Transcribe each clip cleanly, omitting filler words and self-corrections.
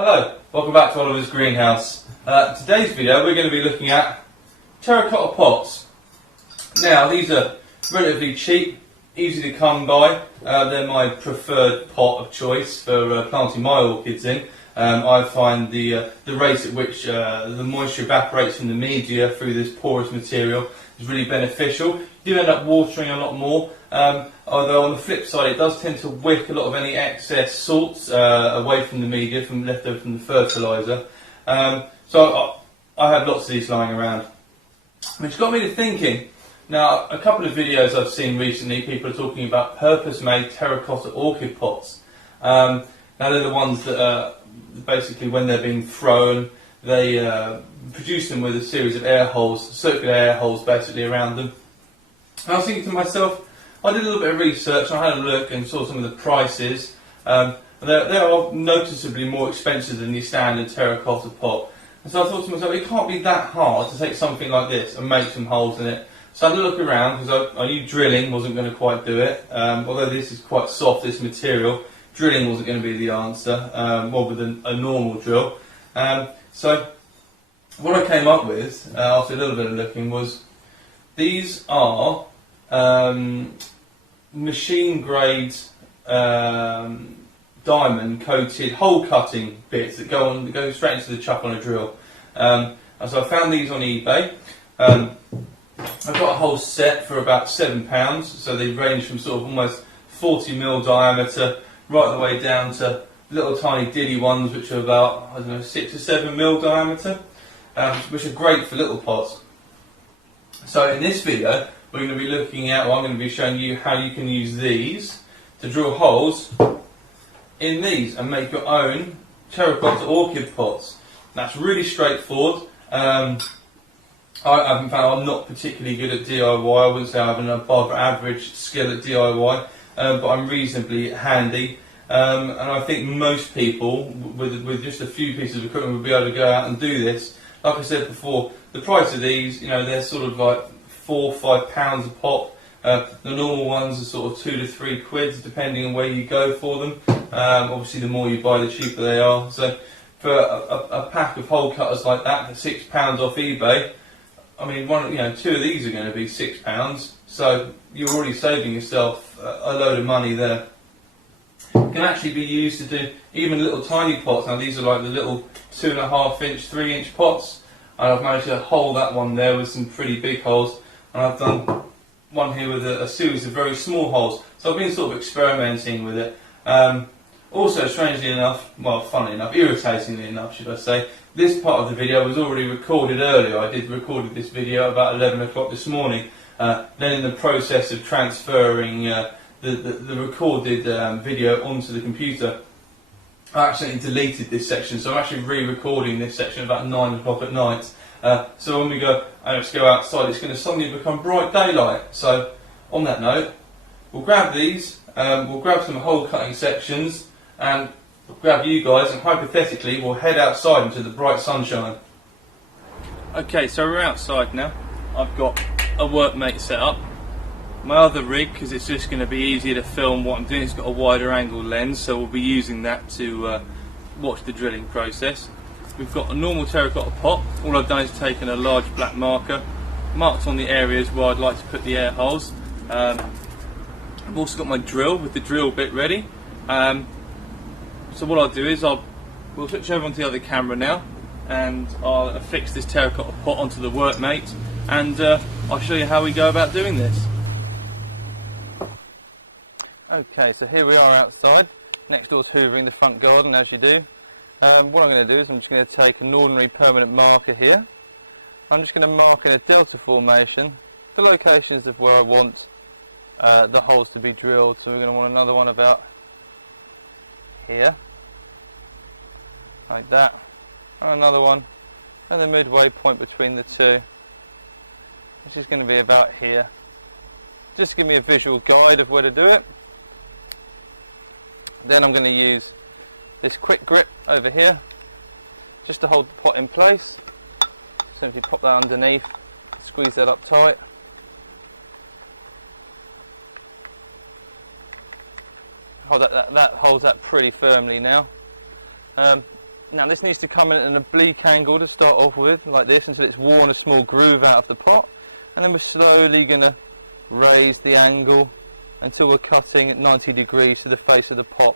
Hello, welcome back to Oliver's Greenhouse. Today's video we're going to be looking at terracotta pots. Now these are relatively cheap, easy to come by. They're my preferred pot of choice for planting my orchids in. I find the rate at which the moisture evaporates from the media through this porous material is really beneficial. You do end up watering a lot more, although on the flip side it does tend to wick a lot of any excess salts away from the media, left over from the fertiliser. So I have lots of these lying around, which got me to thinking. Now, a couple of videos I've seen recently, people are talking about purpose-made terracotta orchid pots. Now they're the ones that basically when they're being thrown, they produce them with a series of air holes, circular air holes basically around them. And I was thinking to myself, I did a little bit of research and I had a look and saw some of the prices. They are noticeably more expensive than the standard terracotta pot. And so I thought to myself, it can't be that hard to take something like this and make some holes in it. So I had a look around because I knew drilling wasn't going to quite do it. Although this is quite soft, this material, drilling wasn't going to be the answer, more with a normal drill. So what I came up with after a little bit of looking was these are machine grade diamond coated hole cutting bits that go straight into the chuck on a drill. And so I found these on eBay. I got a whole set for about £7, so they range from sort of almost 40mm diameter right the way down to little tiny diddy ones which are about, I don't know, 6 or 7mm diameter, which are great for little pots. So in this video we're going to be looking at, I'm going to be showing you how you can use these to drill holes in these and make your own terracotta orchid pots. That's really straightforward. I haven't found I'm not particularly good at DIY. I wouldn't say I have an above average skill at DIY, but I'm reasonably handy. And I think most people with just a few pieces of equipment would be able to go out and do this. Like I said before, the price of these, they're sort of like £4 or £5 a pop. The normal ones are sort of £2 to £3 depending on where you go for them. Obviously the more you buy the cheaper they are. So for a pack of hole cutters like that for £6 off eBay, I mean, two of these are going to be £6, so you're already saving yourself a load of money there. It can actually be used to do even little tiny pots. Now these are like the little 2.5 inch, 3 inch pots, and I've managed to hole that one there with some pretty big holes, and I've done one here with a series of very small holes. So I've been sort of experimenting with it. Also, strangely enough, well, funnily enough, irritatingly enough, should I say, this part of the video was already recorded earlier. I recorded this video about 11 o'clock this morning. Then in the process of transferring the recorded video onto the computer, I accidentally deleted this section, so I'm actually re-recording this section about 9 o'clock at night. So when we go, let's go outside, it's going to suddenly become bright daylight. So on that note, we'll grab these, we'll grab some hole cutting sections, and grab you guys, and hypothetically we'll head outside into the bright sunshine. Okay, so we're outside now. I've got a workmate set up. My other rig, because it's just going to be easier to film what I'm doing, it's got a wider angle lens, so we'll be using that to watch the drilling process. We've got a normal terracotta pot. All I've done is taken a large black marker, marked on the areas where I'd like to put the air holes. I've also got my drill with the drill bit ready. So what I'll do is we'll switch over onto the other camera now, and I'll affix this terracotta pot onto the workmate, and I'll show you how we go about doing this. Okay, so here we are outside. Next door's hoovering the front garden, as you do. What I'm going to do is I'm just going to take an ordinary permanent marker here. I'm just going to mark in a delta formation the locations of where I want the holes to be drilled. So we're going to want another one about here, like that, and another one at the midway point between the two, which is going to be about here. Just give me a visual guide of where to do it. Then I'm going to use this quick grip over here just to hold the pot in place. Simply pop that underneath, squeeze that up tight. Hold that holds that pretty firmly now. Now this needs to come in at an oblique angle to start off with, like this, until it's worn a small groove out of the pot, and then we're slowly going to raise the angle until we're cutting at 90 degrees to the face of the pot.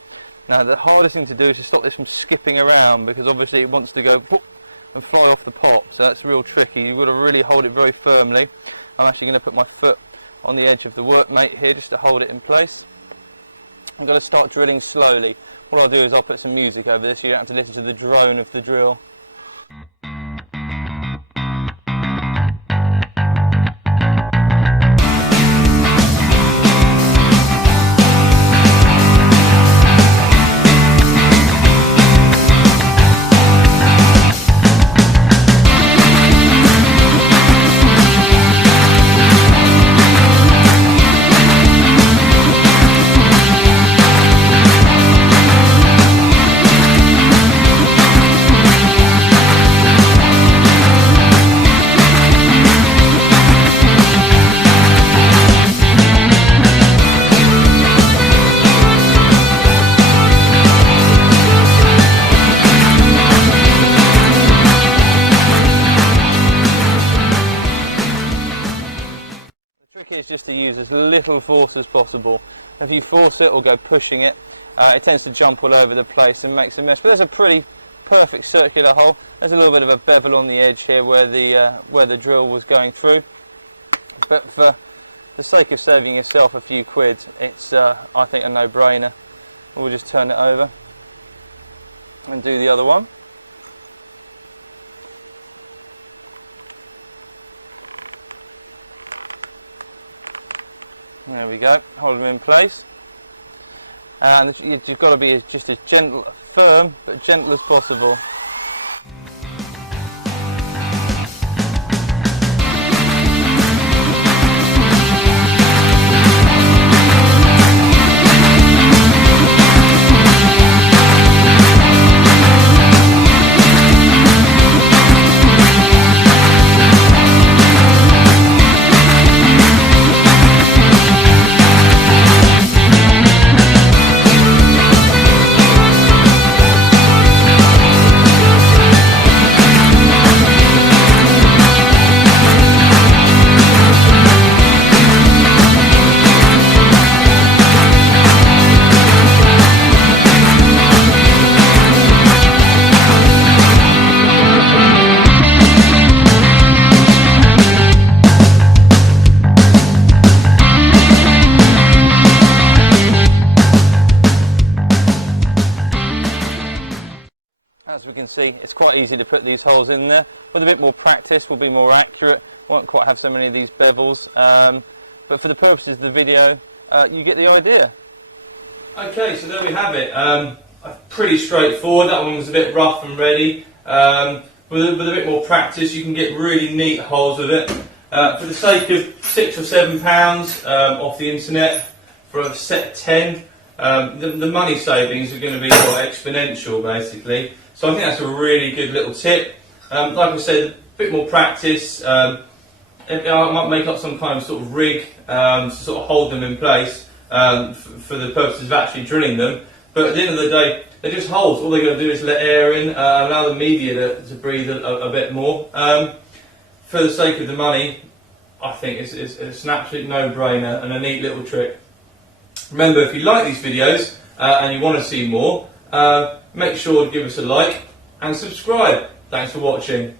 Now the hardest thing to do is to stop this from skipping around, because obviously it wants to go whoop and fly off the pot, so that's real tricky. You've got to really hold it very firmly. I'm actually going to put my foot on the edge of the workmate here just to hold it in place. I'm going to start drilling slowly. What I'll do is I'll put some music over this so you don't have to listen to the drone of the drill. The trick is just to use as little force as possible. If you force it or go pushing it, it tends to jump all over the place and makes a mess. But there's a pretty perfect circular hole. There's a little bit of a bevel on the edge here where the drill was going through. But for the sake of saving yourself a few quid, it's I think a no-brainer. We'll just turn it over and do the other one. There we go, hold them in place. And you've got to be just as gentle, firm, but gentle as possible. As we can see, it's quite easy to put these holes in there. With a bit more practice, we'll be more accurate. Won't quite have so many of these bevels, but for the purposes of the video, you get the idea. Okay, so there we have it. Pretty straightforward. That one was a bit rough and ready. With a bit more practice, you can get really neat holes with it. For the sake of £6 or £7 off the internet for a set 10, the money savings are going to be quite exponential, basically. So I think that's a really good little tip. Like I said, a bit more practice. I might make up some kind of sort of rig to sort of hold them in place for the purposes of actually drilling them. But at the end of the day, they're just holes. All they're going to do is let air in, allow the media to breathe a bit more. For the sake of the money, I think it's an absolute no-brainer and a neat little trick. Remember, if you like these videos and you want to see more, make sure to give us a like and subscribe. Thanks for watching.